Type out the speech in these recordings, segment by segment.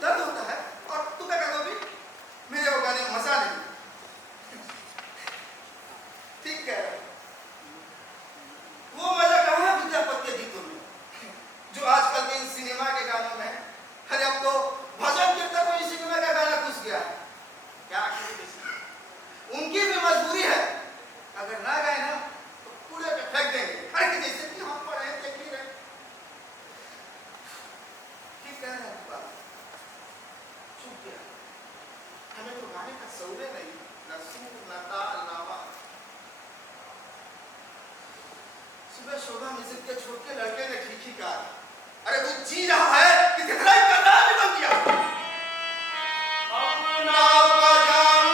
दर्द होता है और तू क्या कहोगी मेरे वो गाने में मजा नहीं। ठीक कह रहा, वो मजा कहाँ है विद्यापति के गीतों में जो आजकल के इन सिनेमा के गानों में है। अरे अब तो भजन कीर्तन में इसी में का गाना घुस गया है। क्या उनकी भी मजबूरी है, अगर ना गाए ना तो कूड़े पे फेंक देंगे। अरे जैसे कि हम पढ़े देख ही रहे। ठीक कह रहे हैं बात, चुप गया। हमें तो गाने का सौदे नहीं, न सुर न ताल न आवाज। सुबह शोभा म्यूजिक के छोटे लड़के ने ठीक ही कहा, अरे तू जी रहा है कि कितना ही कर रहा है निकल गया। अपना बजाऊं,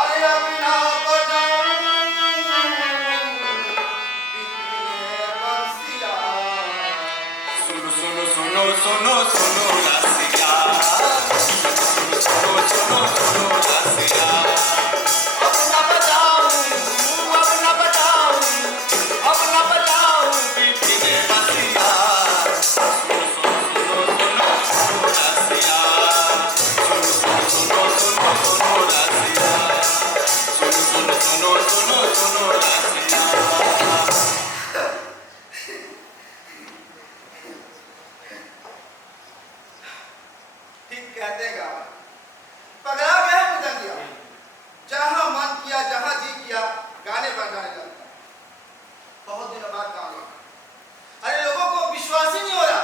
अरे अपना बजाऊं, बिजली बंसिया। सुनो सुनो सुनो सुनो सुनो रसिया, सुनो सुनो सुनो रसिया। अपना बजाऊं, अपना बजाऊं, अपना बजाऊं बिजली बंसिया। सुनो सुनो सुनो सुनो रसिया, सुनो सुनो सुनो रसिया, सुनो सुनो सुनो सुनो रसिया। ठीक कहते गा, पगला गया पतंगिया। जहां मन किया, जहां जी किया, गाने बजाने लगता। बहुत दिनों बाद गाने, अरे लोगों को विश्वास ही नहीं हो रहा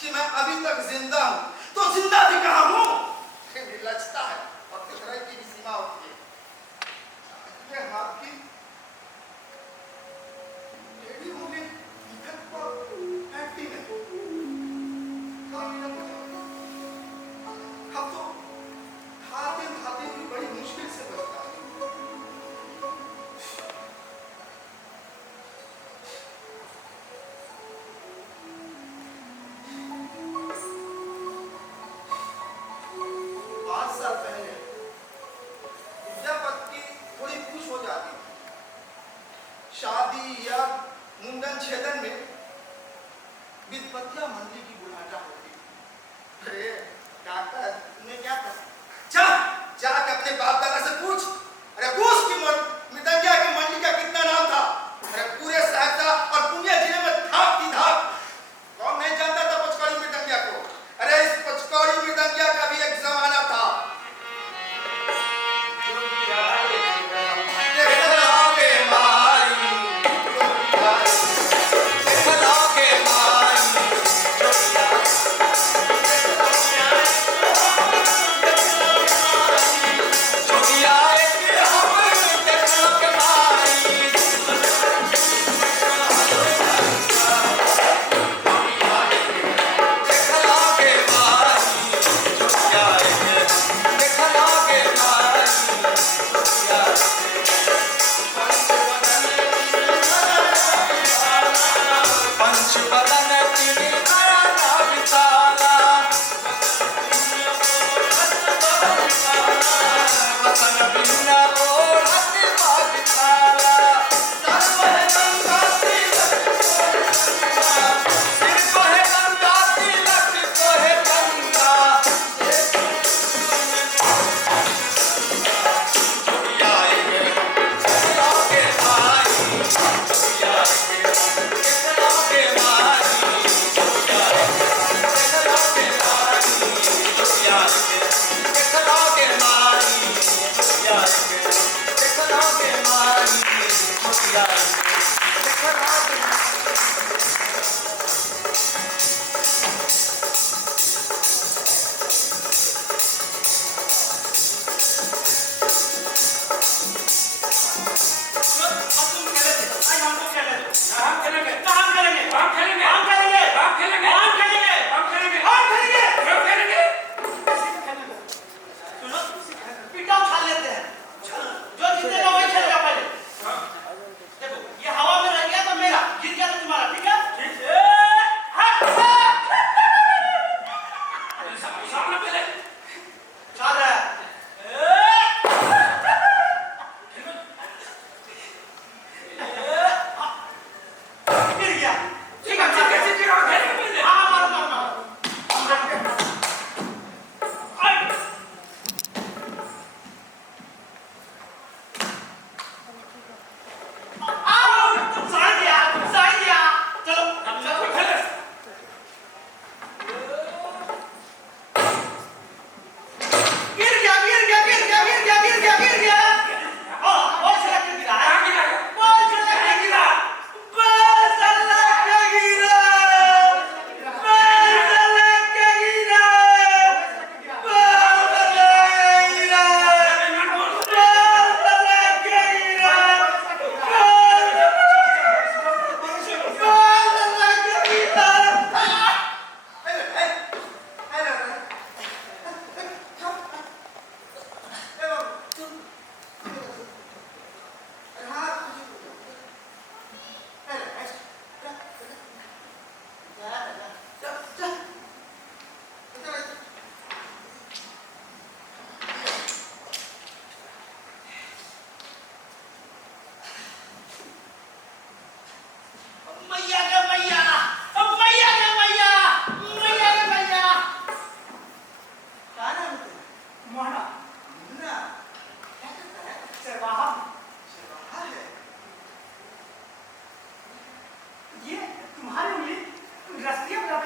कि मैं अभी तक जिंदा हूं। तो जिंदा भी कहां हूं? लगता है और कितने की भी सीमा होती है। ये हाथ की टेढ़ी उंगली इधर पर एक्टिव है। हम तो खाते भी बड़ी मुश्किल से बचता है। पाँच साल पहले विद्यापति की थोड़ी पूछ हो जाती थी। शादी या मुंडन छेदन में विद्यापतिया मंत्री की बुलाहटा होती। अरे डॉक्टर ने क्या कहा? जाके अपने बाप दादा से पूछ। अरे पूछ कि मृदंगिया की मंडली का कितना नाम था? अरे पूरे सहरसा और पूर्णिया जिले में धाक की धाक। कौन नहीं जानता था पचकौड़ी मृदंगिया को? अरे इस पचकौड़ी मृदंगिया का भी एक जमाना था। जोगिया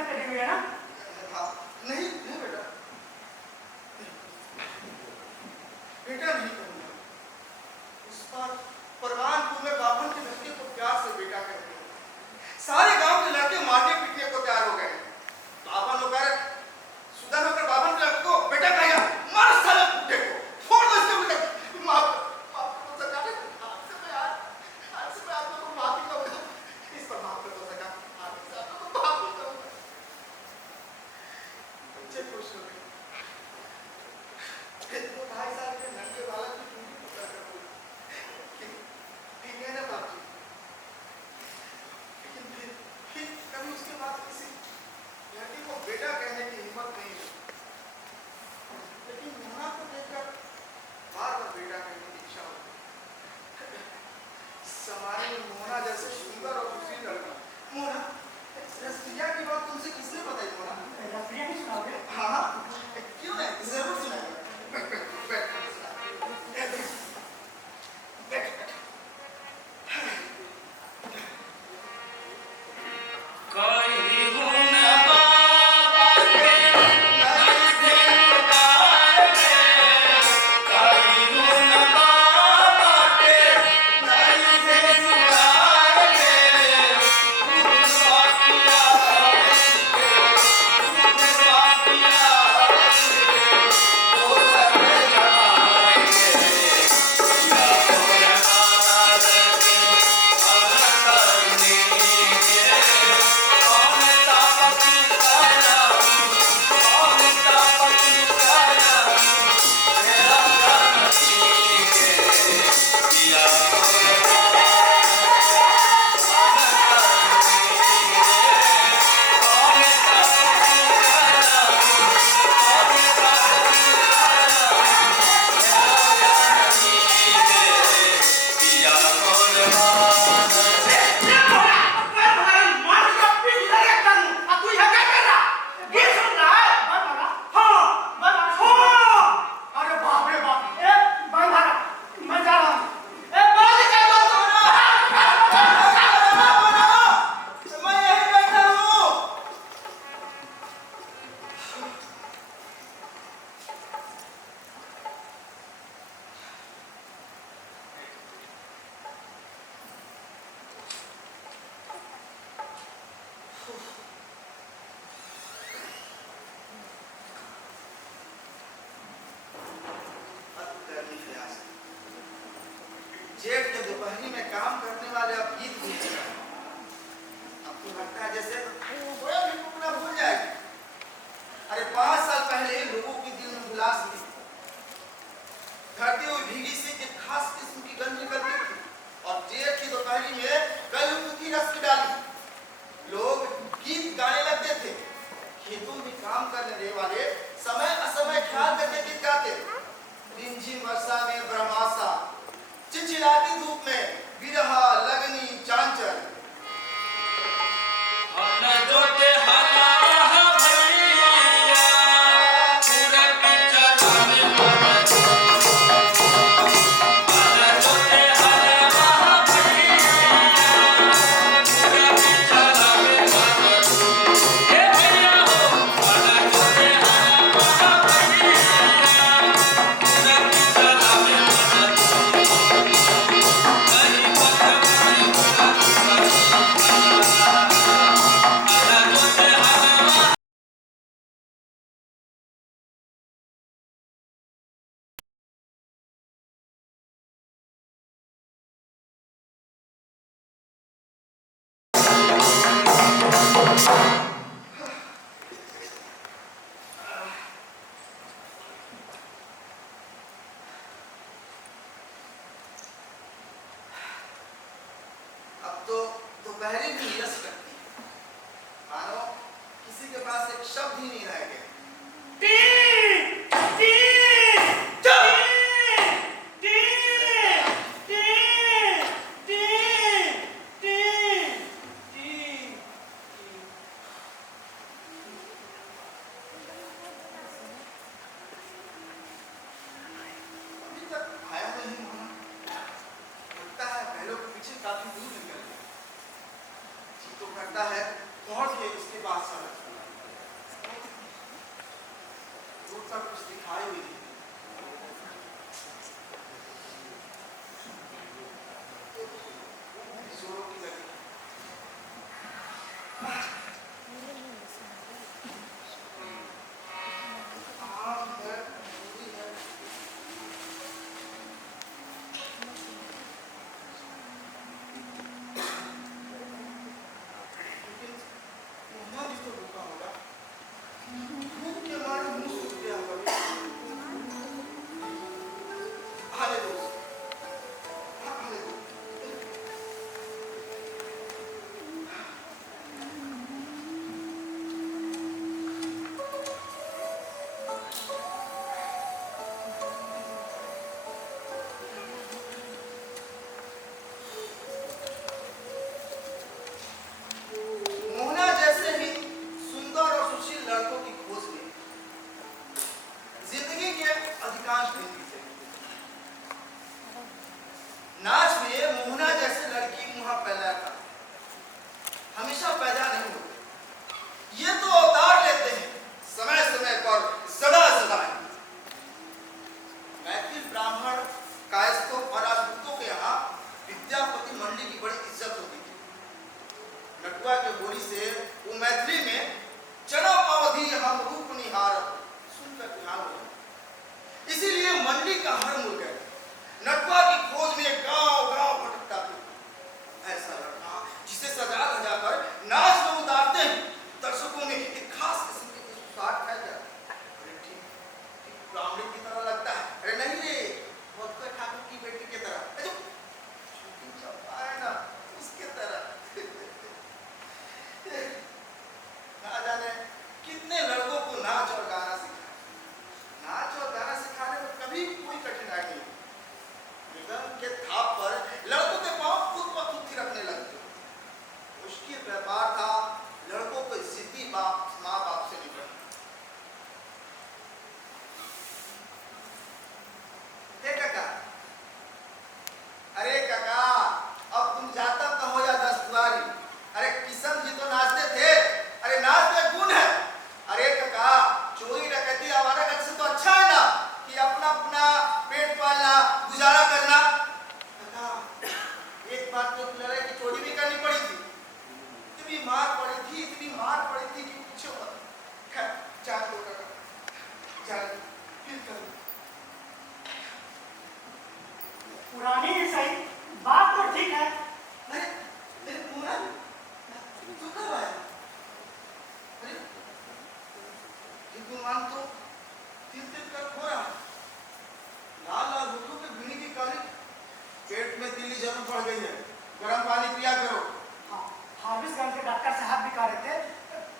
कटी हुई है ना? हाँ, नहीं नहीं बेटा, बेटा नहीं कहूँगा। उस बार परवानपुर में बाभन के लड़के को प्यार से बेटा कहते हैं। सारे गांव के लड़के मारने पीटने को तैयार हो गए। बाभन होकर सुधन होकर बाभन के लड़के को बेटा कहेगा, मार साले कुत्ते को, फोड़ दो इसके बेटे को, माफ करो सरकार, आज से मैं आप लोगों को माफी करूंगा, इस पर माफ कर दो सरकार, आज से आप लोगों को माफी करूंगा। बच्चे खुश हो गए। तो 2.5 साल के नन्हे बालक की चूड़ी पकड़ कर बोली, ठीक है ना बाप जी? लेकिन फिर कभी उसके बाद किसी लड़की को बेटा कहने की हिम्मत नहीं हुई। लेकिन मोना को देखकर बार बार बेटा कहने की इच्छा होती। समाज में मोना जैसे सुंदर और दूसरी लड़का, मोना, रसप्रिया की बात तुमसे किसने बताई मोना? रसप्रिया की सुनाओगे? हाँ हाँ, क्यों नहीं, जरूर सुनाएंगे। बैठ बैठ बैठ बैठ बैठ बैठ। कहीं गुण बाबा के नहीं थे गाए, कहीं गुण बाबा के नहीं थे गाए, दूध बापिया वो सरे जमाएंगे, या पुरनाद के अवतरनी के, कौन तापत काया, कौन तापत काया, मेरा जानती के, या पुरनाद के अवतरनी के, कौन अरे बाप रे बाप, मैं जा रहा हूँ। मैं यहीं बैठा हूँ। अब गर्मी है आज। जेठ के दोपहरी में काम करने वाले अब गीत भूल गए। अब तो लगता है जैसे कोई भी टुकड़ा भूल जाएगी। अरे 5 साल पहले लोगों के दिल में उल्लास थी। घरती हुई भीगी से एक खास किस्म की गंध निकलती थी और जेठ की दोपहरी में कलयुग की रस की डाली। लोग गीत गाने लगते थे। खेतों में काम करने वाले समय असमय ख्याल करके गीत गाते। रिमझिम वर्षा में ब्रह्मासा, चिलचिलाती धूप में विरहा, लगनी, चांचल। हम जोते हला भैया, पूरा चलाने मत। हम जोते हला भैया, पूरा चलाने मत। हे भैया हो, हम जोते हला भैया, पूरा चलाने मत। नहीं पकड़ने अब तो दोपहरी भी नीरस लगती है। मानो किसी के पास एक शब्द ही नहीं रह गया। अभी तक आया नहीं होना। लगता है पहलों के पीछे काफी दूर निकल गया। जी तो करता है पहुंच गए उसके पास सड़क। सब कुछ दिखाई हुई थी। जोरों की लगी। आम है, मूली है। लेकिन मोहना भी तो भूखा होगा। भूख के मारे मुंह सूख गया होगा। आने दो उसे, आने दो। मोहना जैसे ही सुंदर और सुशील लड़कों की खोज में जिंदगी के अधिकांश दिन बीते। नाच में मोहना जैसे लड़की वहां पैदा था, हमेशा पैदा नहीं होते। ये तो अवतार लेते हैं समय समय पर, सदा सदा। मैथिल ब्राह्मण कायस्थों और राजपूतों के यहाँ विद्यापति मंडली की बड़ी इज्जत होती थी। नटुआ के बोली से वो मैथिली में जन्म अवधि हम रूप निहार सुनकर निहाल हो गए। इसीलिए मंडली का हर मुल गए। नटुआ की खोज में गांव गांव भटकता फिरता। ऐसा लड़का जिसे सजा धजा कर नाच में उतारते हैं, दर्शकों में एक खास किस्म की मुस्कुराहट फैल जाती है। अरे ठीक ब्राह्मणी की तरह लगता है। अरे नहीं रे, भक्कर ठाकुर की बेटी की तरह। अरे छोटी चंपा है ना, उसके तरह। ना जाने कितने लड़कों को नाच और गाना सिखाया। नाच और गाना सिखाने में कभी कोई कठिनाई नहीं। मृदंग के थाप पर लड़कों के पांव खुद ब खुद थिरकने लगते। मुश्किल व्यापार था लड़कों को जिद्दी माँ बाप से निपटना। हे काका, अरे काका, अब तुम जाता कहो या दस्तवारी। अरे किशन जी तो नाचते थे। अरे नाच में गुण है। अरे काका, चोरी डकैती आवारागर्दी से तो अच्छा है ना कि अपना अपना पेट पालना, गुजारा करना। काका, एक बात तो लड़ाई की चोरी भी करनी पड़ी थी। इतनी मार पड़ी थी कि पूछो मत। खैर, जान दो काका, जान दो, फिर करो। पुरानी ही सही, बात तो ठीक है। अरे मेरे पूरा तू कब आया? अरे ये गुमान तो तिल तिल कर खो रहा। लाल लाल होठों पे बीड़ी की काली, पेट में तिल्ली जरूर पड़ गई है। गर्म पानी पिया करो। हाँ, हार्विसगंज के डॉक्टर साहब भी कह रहे थे,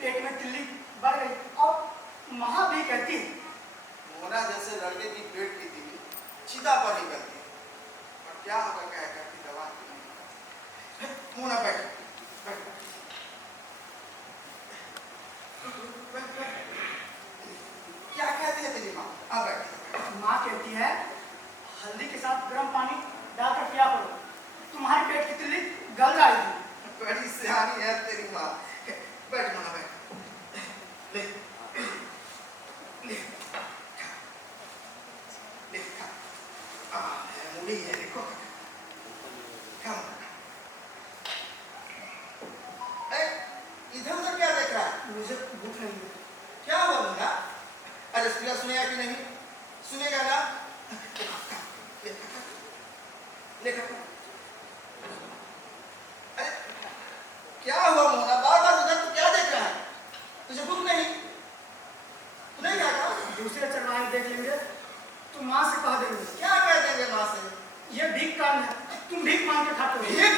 पेट में तिल्ली बढ़ गई और माँ भी कहती है। मोहना जैसे लड़के की पेट की तिल्ली चिता पर ही करती है। और क्या होगा कह करती दवा की। मोहना बैठ बैठ बैठ। क्या कहती है तेरी माँ? आ बैठ। माँ कहती है हल्दी के साथ गर्म पानी डालकर पिया करो, तुम्हारे पेट की तिल्ली गल जाएगी। बड़ी सियानी है तेरी माँ। बैठ मोहना बैठ। ले ले ले खा। मूली है देखो। खा। इधर उधर क्या देख रहा है? मुझे भूख नहीं है। क्या हुआ मुन्ना? अरे रसगुल्ला सुनेगा कि नहीं? सुनेगा ना? ले खा। अरे क्या हुआ मोहना? बार बार उधर तू क्या देख रहा है? तुझे भूख नहीं? तू नहीं खाएगा? दूसरे चरवाहे देख लेंगे तो माँ से कह देंगे। क्या कह देंगे माँ से? ये भीख काम है, तुम भीख मांग के खाते हो। भीख?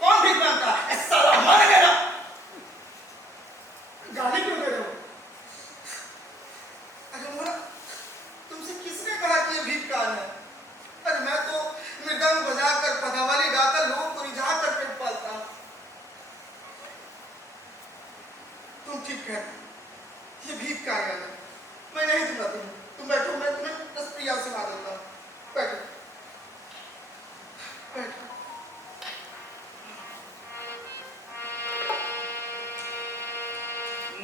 कौन भीख मांगता है? साला मर गया। गाली क्यों दे रहे हो? अरे मोहना, तुमसे किसने कहा कि ये भीख कान है? अरे मैं तो मृदंग बजाकर, पदावली गाकर लोगों को रिझा कर पेट पालता हूँ। तुम ठीक कहते हो, ये भीख कान है। मैं नहीं दूंगा तुम्हें। तुम बैठो, मैं तुम्हें बस प्रिया सुना देता हूँ। बैठो बैठो।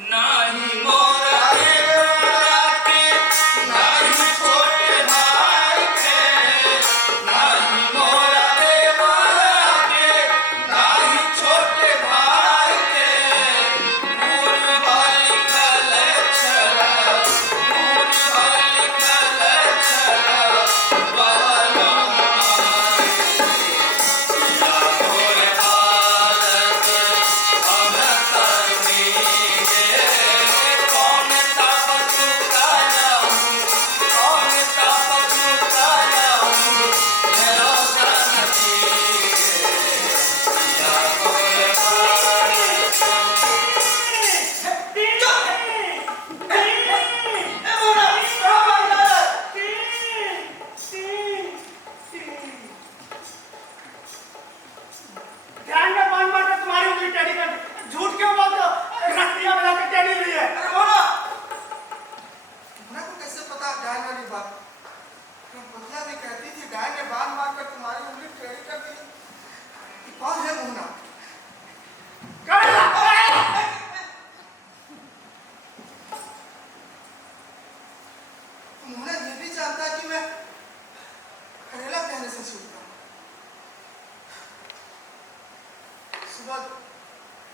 नाही मोरा के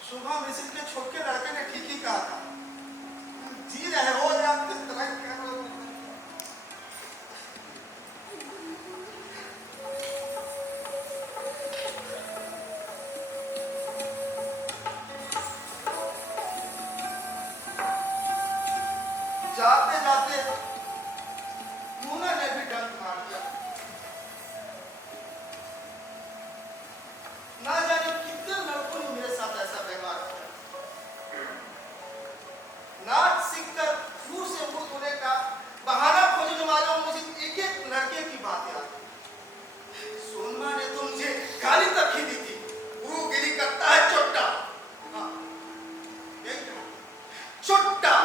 शोभा मिश्र के छोटे लड़के ने ठीक ही कहा था, जी रहे हो या किस तरह कर रहे हो। जाते जाते मुन्ना ने भी डंक मार दिया। ना जाने कितने लड़कों ने मेरे साथ ऐसा व्यवहार किया। नाच सीखकर मुंह से मुंह धोने का बहाना खोजने वालों मुझे एक एक लड़के की बात याद है। सोनमा ने तो मुझे गाली तक ही दी थी, गुरुगिरी करता है चोट्टा। हाँ, यही कहा, चोट्टा।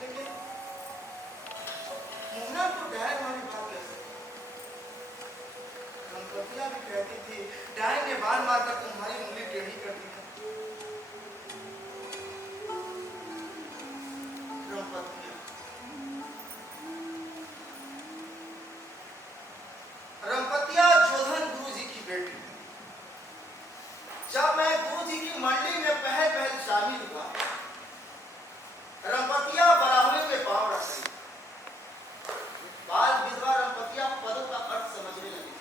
लेकिन मोहना को डायन वाली बात कैसे? रंपतिया भी कहती थी डायन ने बाण मारकर तुम्हारी उंगली टेढ़ी कर दी है। रंपतिया, रंपतिया जोधन गुरुजी की बेटी। जब मैं गुरुजी की मंडली में पहल शामिल हुआ, रंपतिया बराहवे में पांव रख गई। बाल विधवा रंपतिया पदों का अर्थ समझने लगी।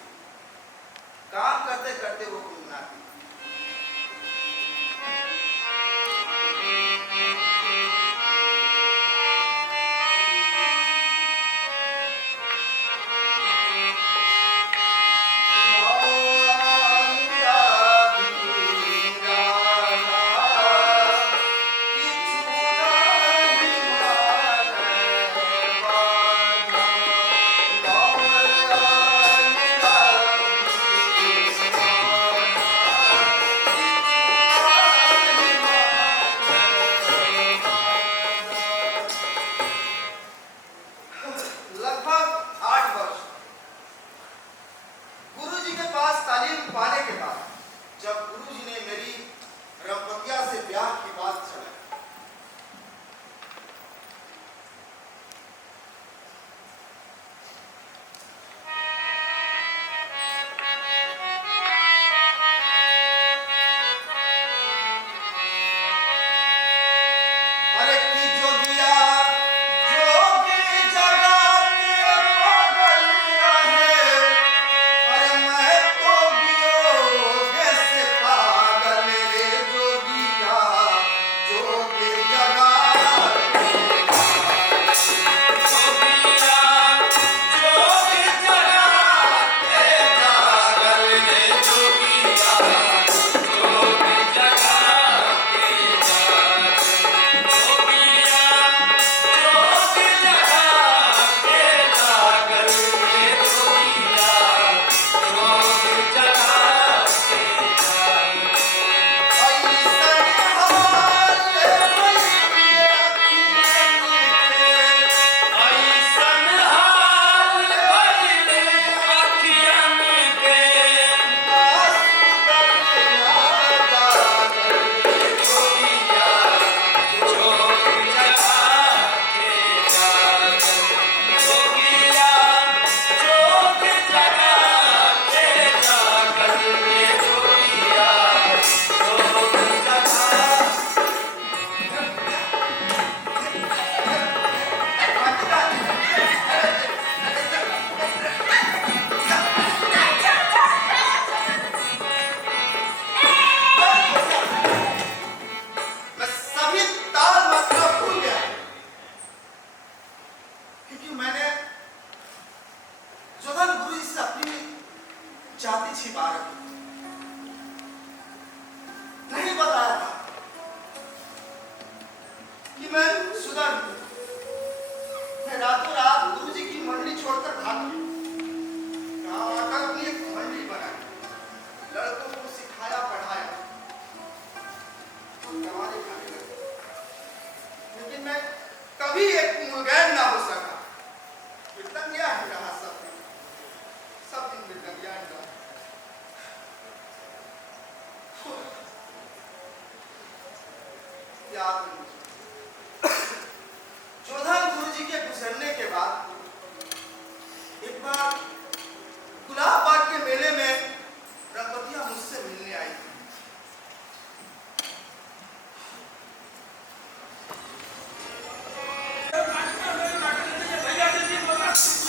काम करते करते वो गुनगुनाती, लगभग 8 वर्ष गुरुजी के पास तालीम पाने के बाद जब गुरुजी ने मेरी रंपतिया से ब्याह की बात चलाई, अरे की जोगिया जोगी जगा के पागल रहे, अरे मैं तो वियोग से पागल रे जोगिया जोगी जगा मैं सभी ताल मात्रा भूल गया, क्योंकि मैंने जोधन गुरुजी से अपनी जाति छिपा रखी, नहीं बताया था कि मैं सुधर हूं। मैं रातों रात गुरुजी की मंडली छोड़कर भाग गया। गांव आकर अपनी एक मंडली बनाई, लड़कों को सिखाया पढ़ाया, कमाने खाने लगे। लेकिन मैं कभी एक मुगैर ना हो सका। मृदंगिया ही रहा सब दिन मृदंगिया ही रहा। याद नहीं। जोधन गुरुजी के गुजर के बाद एक बार गुलाब बाग के मेले में रंगवतिया मुझसे मिलने आई थी।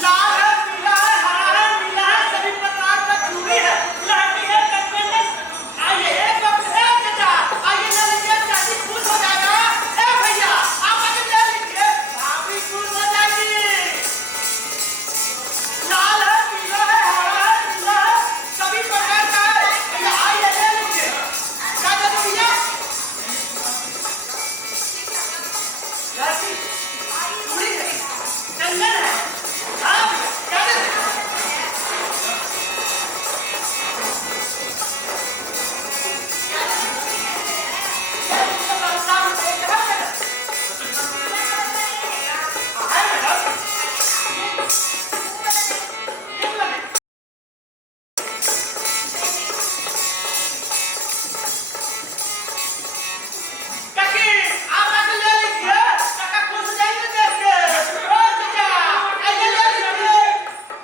लाल है, पीला है, हरा है, नीला है, सभी प्रकार का चूड़ी है, लहठी है, कंगन है। आइए एक वक्त है चाचा, आइए ले लीजिए, चाची खुश हो जाएगा। ए भैया, आप आके ले लीजिए, भाभी खुश हो जाएगी। लाल है, पीला है, हरा है, नीला है, सभी प्रकार का है। भैया आइए ले लीजिए। क्या दे दूं भैया? लहठी, चूड़ी है, कंगन है। हाँ, क्या दे दूं?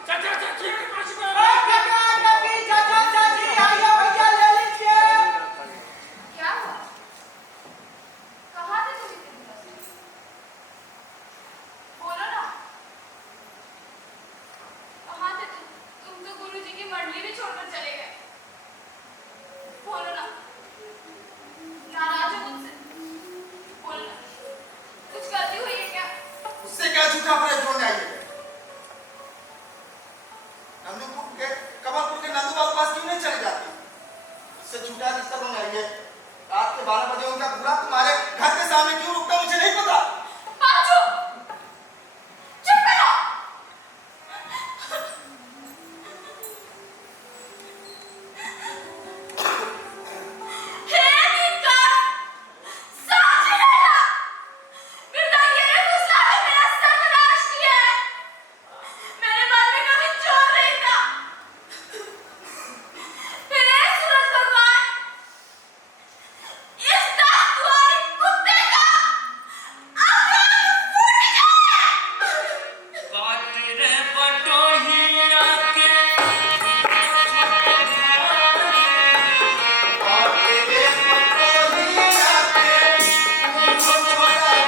चाचा चाची के पास में क्या हुआ? कहाँ थे तुम इतने दिनों से? बोलो ना। कहाँ थे तुम? तुम तो गुरुजी की मंडली भी छोड़कर चले गए। बोलो ना। नाराज हो मुझसे? बोलो ना। कुछ गलती हुई है क्या? उससे क्या झूठा अपने जोड़ने आई है? नंदूपुर के कमलपुर के नंदू बाबू पास क्यों नहीं चली जाती? उससे झूठा रिश्ता बन आई है। रात के 12 बजे उनका बुरा तुम्हारे घर के सामने क्यों रुकता मुझे नहीं पता। बाजू! चुप करो! हे नीलकंठ! साक्षी रहना! बिरलाइये ने फुसला कर मेरा सर्वनाश किया है। मेरे मन में कभी चोर नहीं था। फिर हे सूरज भगवान! इस दासद्वारी कुत्ते का आकाश फूट जाए! बात रे बटोहिया के और तेरे पटोहिया पे मुझको छोड़ा भाई।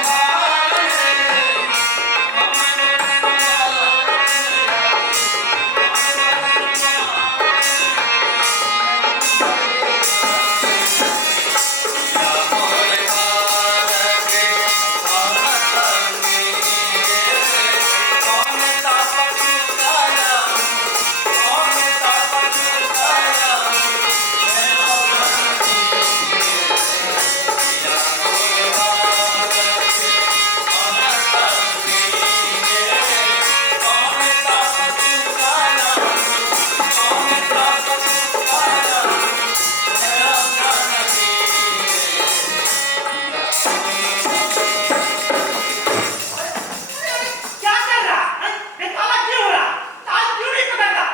क्या कर रहा है? बेताला क्यों हो रहा? ताल क्यों नहीं पकड़ता?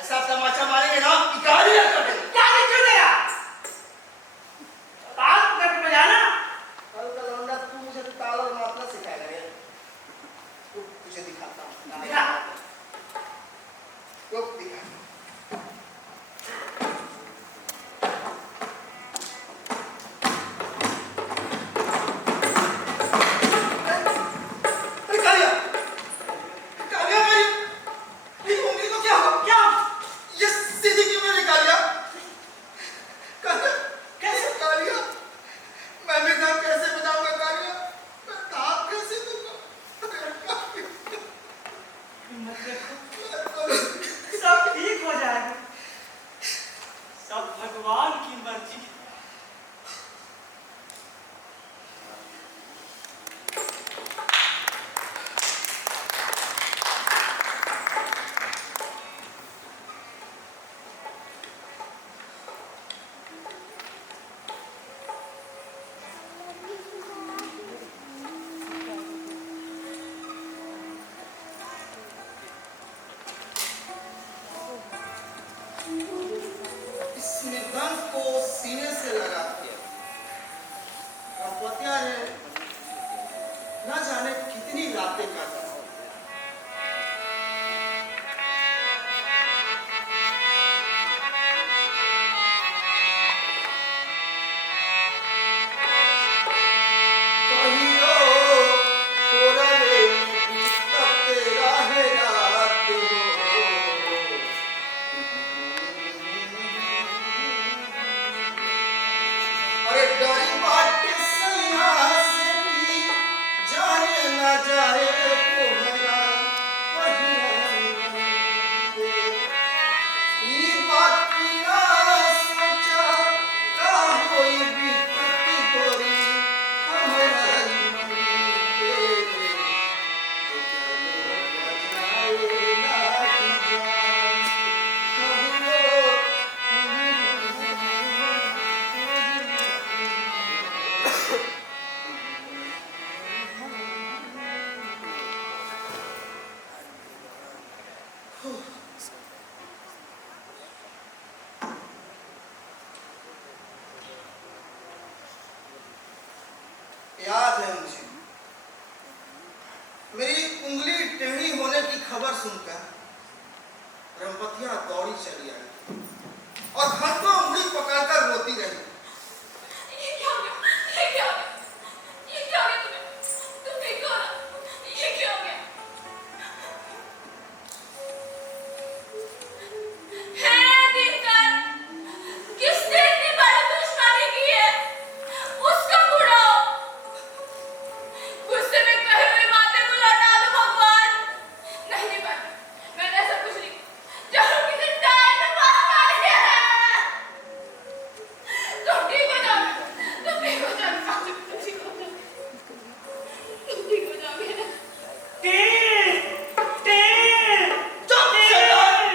ऐसा तमाचा मारेंगे ना कि गालियां कर देंगे। क्या नहीं क्यों दे रहा? ताल पकड़ के बजाना। कल का लौंडा तू मुझे ताल और मात्रा सिखाएगा रे। तुझे दिखाता हूँ। दिखा। रुक दिखा। अरे कालिया! कालिया मेरी उंगली को क्या हुआ? क्या? ये सीधी क्यों मेरी कालिया? कालिया, कैसे कालिया? मैं भी नाम कैसे बताऊंगा कालिया? मैं नाम कैसे दूंगा? हिम्मत रखो, सब ठीक हो जाएगा। सब भगवान की मर्जी है। सीने से लगा के गणपतिया ने न याद है मुझे, मेरी उंगली टेढ़ी होने की खबर सुनकर रमपतिया दौड़ी चली आई और घंटों उंगली पकड़कर रोती रही। ये क्या हो गया? ये क्या हो गया? ये क्या हो गया तुम्हें? तुम ठीक हो ना? ये क्या हो गया? हे दिनकर, किसने इतनी बड़ी दुश्मनी की है? उसको बुलाओ। गुस्से में कही हुई बातें को लौटा दो भगवान। नहीं दिनकर, मैंने ऐसा कुछ नहीं। जरूर किसी डायन ने मार मार दिया है। तुम ठीक हो जाओगे। तुम ठीक हो जाओगे। तुम ठीक हो जाओगे। तुम ठीक हो जाओगे। चुप शैतान!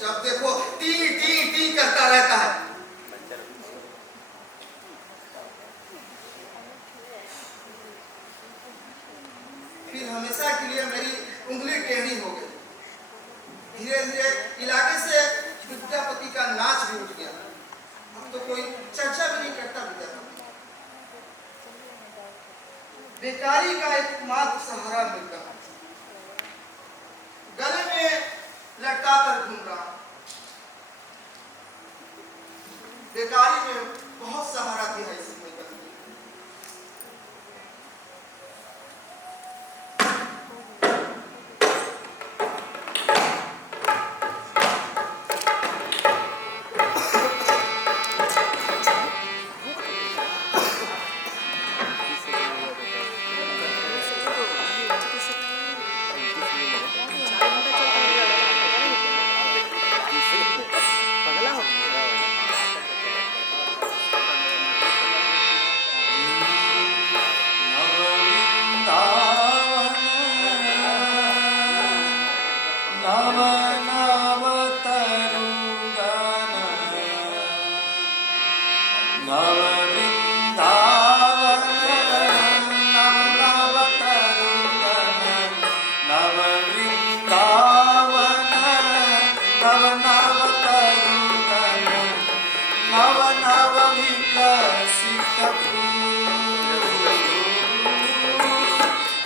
जब देखो टी टी टी करता रहता है। फिर हमेशा के लिए मेरी उंगली टेढ़ी हो गई। धीरे धीरे इलाके से विद्यापति का नाच भी उठ गया। अब तो कोई चर्चा भी नहीं करता विद्यापति। बेकारी का एकमात्र सहारा मिलता है। गले में लटका कर घूम रहा। बेकारी में बहुत सहारा दिया है इसी कोई बंदी।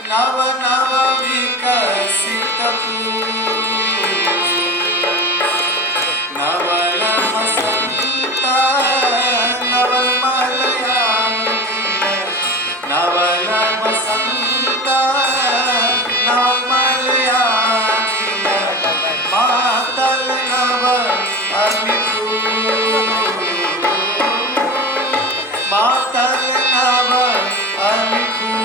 नव नव विकसित नवल वसंत नवल मलयामी नवल वसंत नवल मलयामी मातल नव अमिपुर मातल नव अमिपुर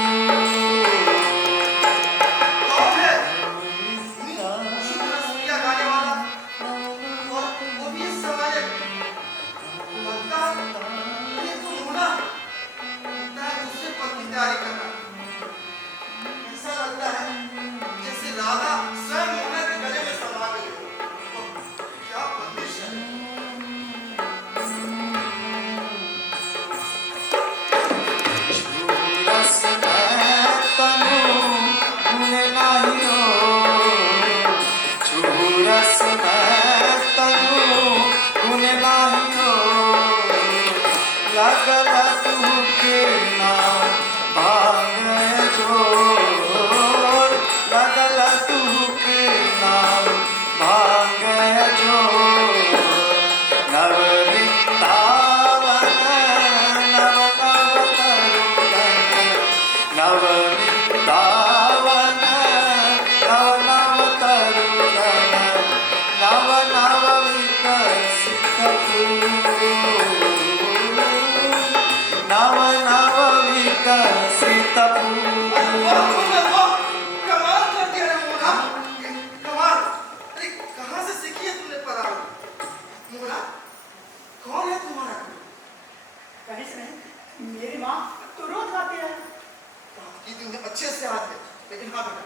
अच्छे से याद है, लेकिन हाँ बेटा,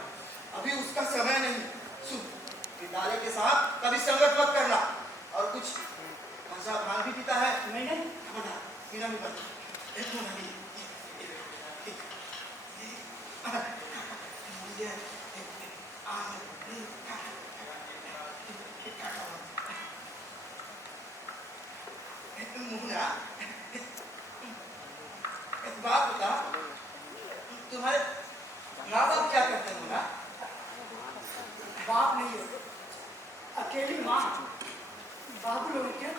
अभी उसका समय नहीं। सुन, विद्यालय के साथ कभी संगत मत करना, और कुछ भाषा भान भी पीता है। मैंने पीना भी पड़ता। मोहना, एक बात बता, तुम्हारे माँ बाप क्या करते हैं मोहना? बाप नहीं है, अकेली माँ बाबू लोगों के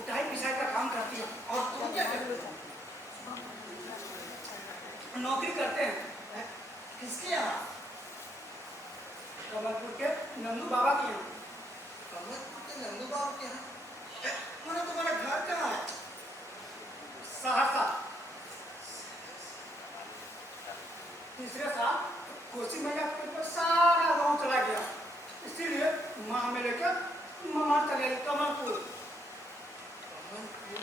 उठाई पिसाई का काम करती है। और तुम क्या करते हो? नौकरी करते हैं। किसके यहाँ? कमलपुर के नंदू बाबा के यहाँ। कमलपुर के नंदू बाबू के यहाँ? मोहना, तुम्हारा घर कहाँ है? सहरसा। तीसरे साल कोसी मैया के ऊपर सारा गांव चला गया, इसीलिए माँ हमें लेकर मामा चले गए कमलपुर। कमलपुर?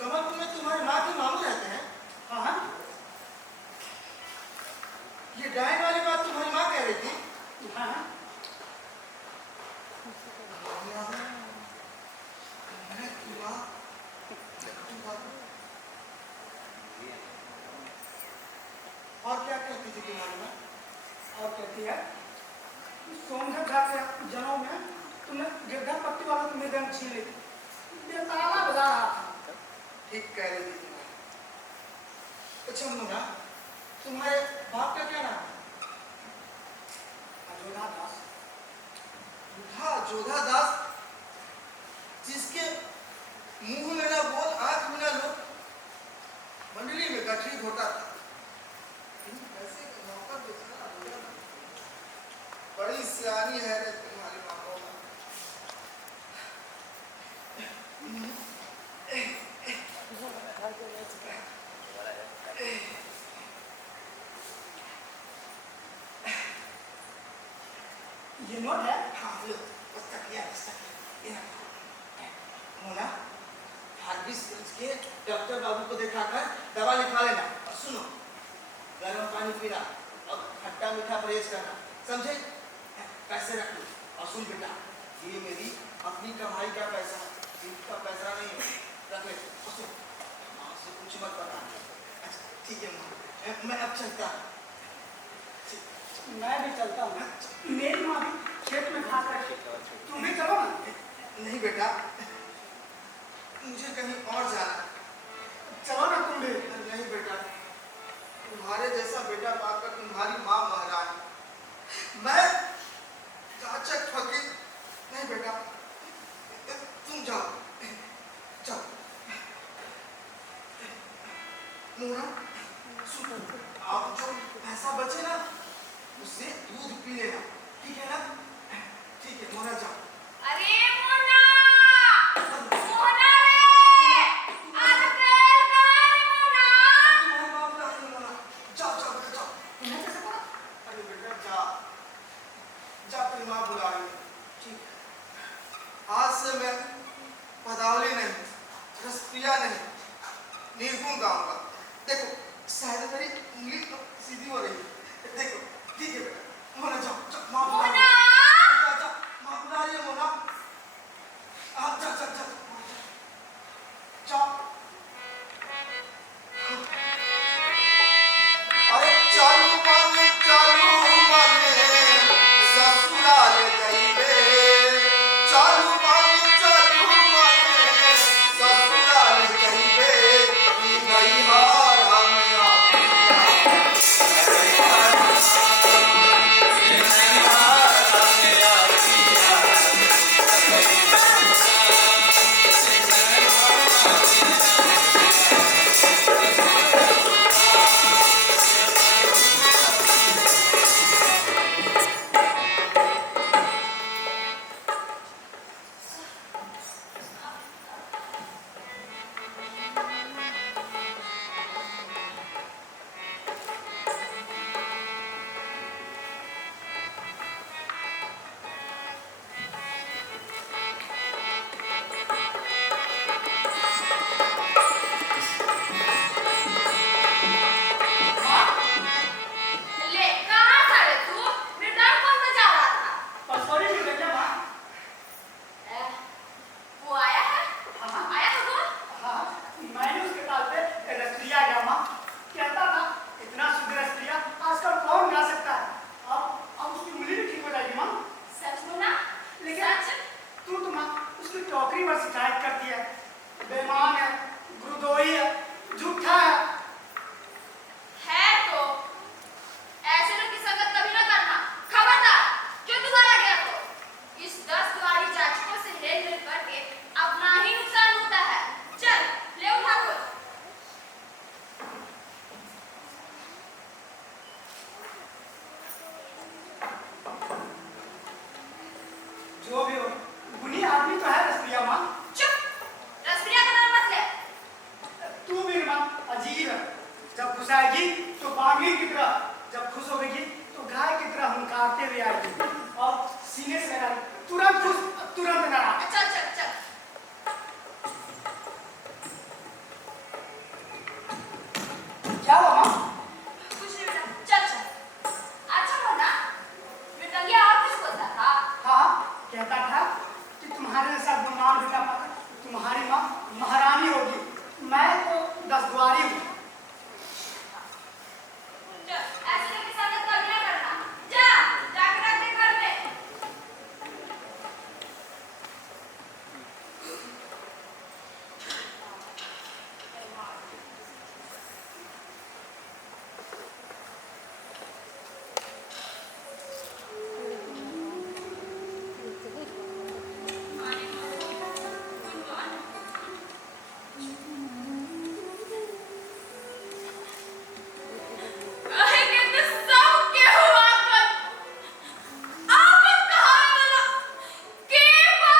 कमलपुर में तुम्हारे माँ के मामू रहते हैं? हाँ हाँ। ये डायन वाली बात तुम्हारी माँ कह रही थी? हाँ हाँ। और क्या कहती थी तुम्हारी माँ? और कहती है सोनघर जाके जनों में तुमने गिरधर पट्टी वाला तुम्हें गन छीन ली, बेताला बजा रहा था। ठीक कह रही थी तुम्हारी। अच्छा मोहना, तुम्हारे बाप का क्या नाम है? अजोधा दास। हाँ, जोधा दास, जिसके मुंह में ना बोल आंख में ना लो, मंडली में गठरी होता था। ऐसे नौकर बेचारा बोला ना, बड़ी सियानी है रे तुम्हारी माँ। ये नोट है। हाँ, लो, बस्ता किया। ये रखो। मोना, हार्दिस के डॉक्टर बाबू को दिखाकर दवा लिखवा लेना। और सुनो, गर्म पानी पीना और खट्टा मीठा परहेज करना, समझे? पैसे रख लो। और सुन बेटा, ये मेरी अपनी कमाई का पैसा है, इनका पैसा नहीं है, रख ले। और सुन, माँ से कुछ मत बताना। अच्छा, ठीक है मोना, मैं अब चलता हूँ। मैं भी चलता हूँ। मेरी माँ भी खेत में घास काटती है, तुम भी चलो ना। नहीं बेटा, मुझे कहीं और जाना है। चलो ना तुम भी। नहीं बेटा, तुम्हारे जैसा बेटा पाकर तुम्हारी माँ महाराज, मैं जाचक फकीर नहीं बेटा, तुम जाओ जाओ। मोना सुनो, आप जो पैसा बचे ना उससे दूध पी लेना, ठीक है ना? ठीक है मोना, जाओ। अरे मोना, मोना रे, आज अप्रैल का है मोना। तुम्हारे बाप का है मोना, जाओ जाओ बेटा, जाओ। तुम्हें कैसे पता? अरे बेटा जा जा, तेरी माँ बुला रही है। ठीक है, आज से मैं पदावली नहीं, रसप्रिया नहीं, निर्गुण गाऊंगा। देखो शायद मेरी उंगली तो सीधी हो रही है। देखो, ठीक है बेटा, मोना जाओ जाओ, माँ बुला रही है। मोना! जा जा, माँ बुला रही है मोना। तरह जब खुश होगी तो गाय की तरह हुंकारते हुए आएगी और सीने से लगा तुरंत खुश तुरंत नाराज। चल चल चल। क्या हुआ माँ? कुछ नहीं बेटा, चल चल। अच्छा मुन्ना, मृदंगिया और कुछ बोलता था? हाँ, कहता था कि तुम्हारे साथ गुमान बेटा पाकर तुम्हारी माँ महारानी होगी, मैं तो 10 द्वारी हूँ। चल, ऐसे लोग के साथ कभी ना करना। जा, जाकर रख दे घर पे। अरे कितने सब के हुआ कर। आपन कहाँ वाला? के बा?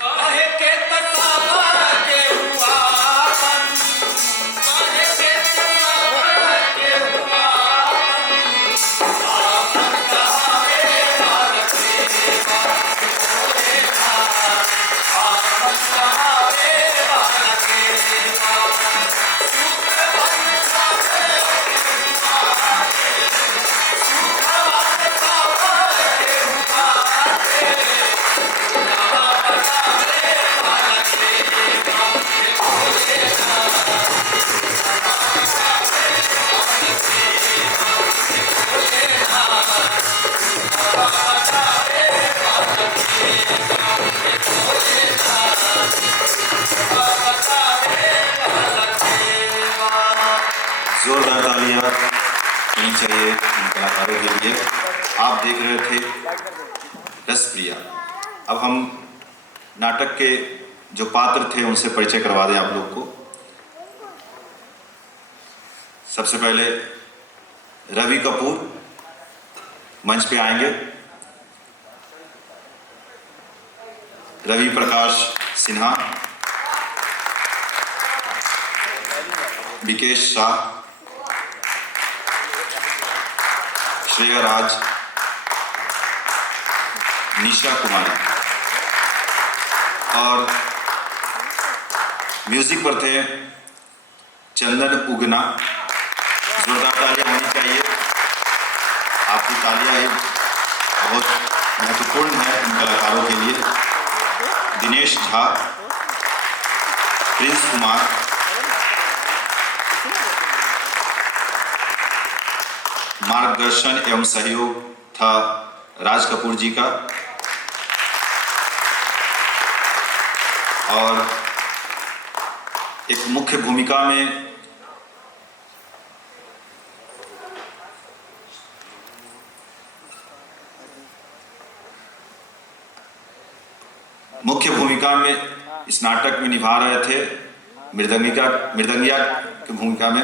काहे के तकावा के हुआपन, काहे के तकावा के हुआपन, आपन कहावे बालक देवा, होए ना, आपन कहावे बालक देवा, सुखवान साथे हुआते, सुखवान साथे हुआते, नवा बतावे बालक देवा, होए ना, जोरदार तालियां होनी चाहिए इन कलाकारों के लिए। आप देख रहे थे रसप्रिया। अब हम नाटक के जो पात्र थे उनसे परिचय करवा दें आप लोग को। सबसे पहले रवि कपूर मंच पे आएंगे। रवि प्रकाश सिन्हा, विकेश शाह, श्रेया राज, निशा कुमारी और म्यूजिक पर थे चंदन उगना। जोरदार तालियां होनी चाहिए। आपकी तालियां एक बहुत महत्वपूर्ण है इन कलाकारों के लिए। दिनेश झा, प्रिंस कुमार, मार्गदर्शन एवं सहयोग था राज कपूर जी का और एक मुख्य भूमिका में इस नाटक में निभा रहे थे मृदंगिया की भूमिका में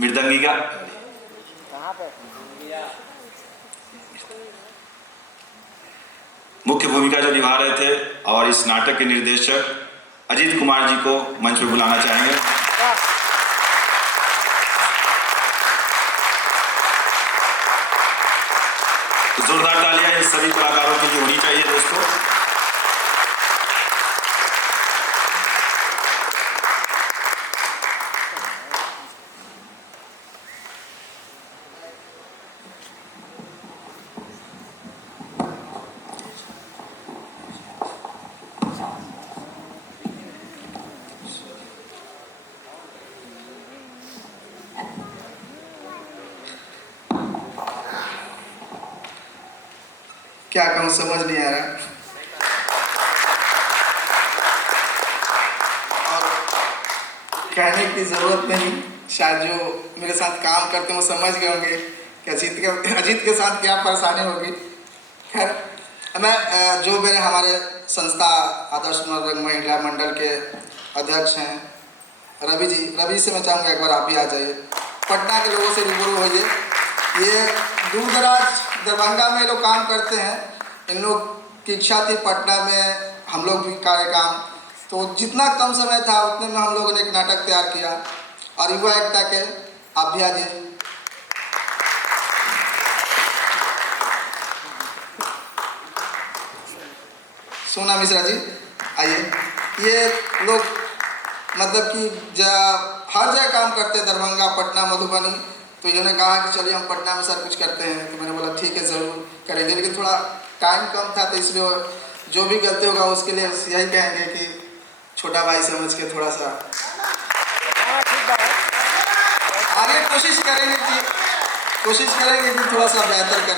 मृदंगिका मुख्य भूमिका जो निभा रहे थे और इस नाटक के निर्देशक अजीत कुमार जी को मंच पे बुलाना चाहेंगे। तो जोरदार तालियां इन सभी कलाकारों के लिए होनी चाहिए दोस्तों। क्या कहूँ समझ नहीं आ रहा। और कहने की ज़रूरत नहीं, शायद जो मेरे साथ काम करते हैं वो समझ गए होंगे कि अजीत के साथ क्या परेशानी होगी। खैर, मैं जो मेरे हमारे संस्था आदर्श मनोरंग महिला मंडल के अध्यक्ष हैं रवि से मैं चाहूँगा एक बार आप भी आ जाइए, पटना के लोगों से रूबरू होइए। ये दूर दराज दरभंगा में लोग काम करते हैं, इन लोग की इच्छा थी पटना में हम लोग भी काम, तो जितना कम समय था उतने में हम लोगों ने एक नाटक तैयार किया और युवा एकता के आप भी आ जाइए। सोना मिश्रा जी आइए। ये लोग मतलब कि हर जगह काम करते हैं, दरभंगा, पटना, मधुबनी। तो इन्होंने कहा कि चलिए हम पटना में सर कुछ करते हैं। तो मैंने बोला ठीक है ज़रूर करेंगे, लेकिन थोड़ा टाइम कम था तो इसलिए जो भी गलती होगा उसके लिए यही कहेंगे कि छोटा भाई समझ के थोड़ा सा आगे कोशिश करेंगे कि थोड़ा सा बेहतर करें।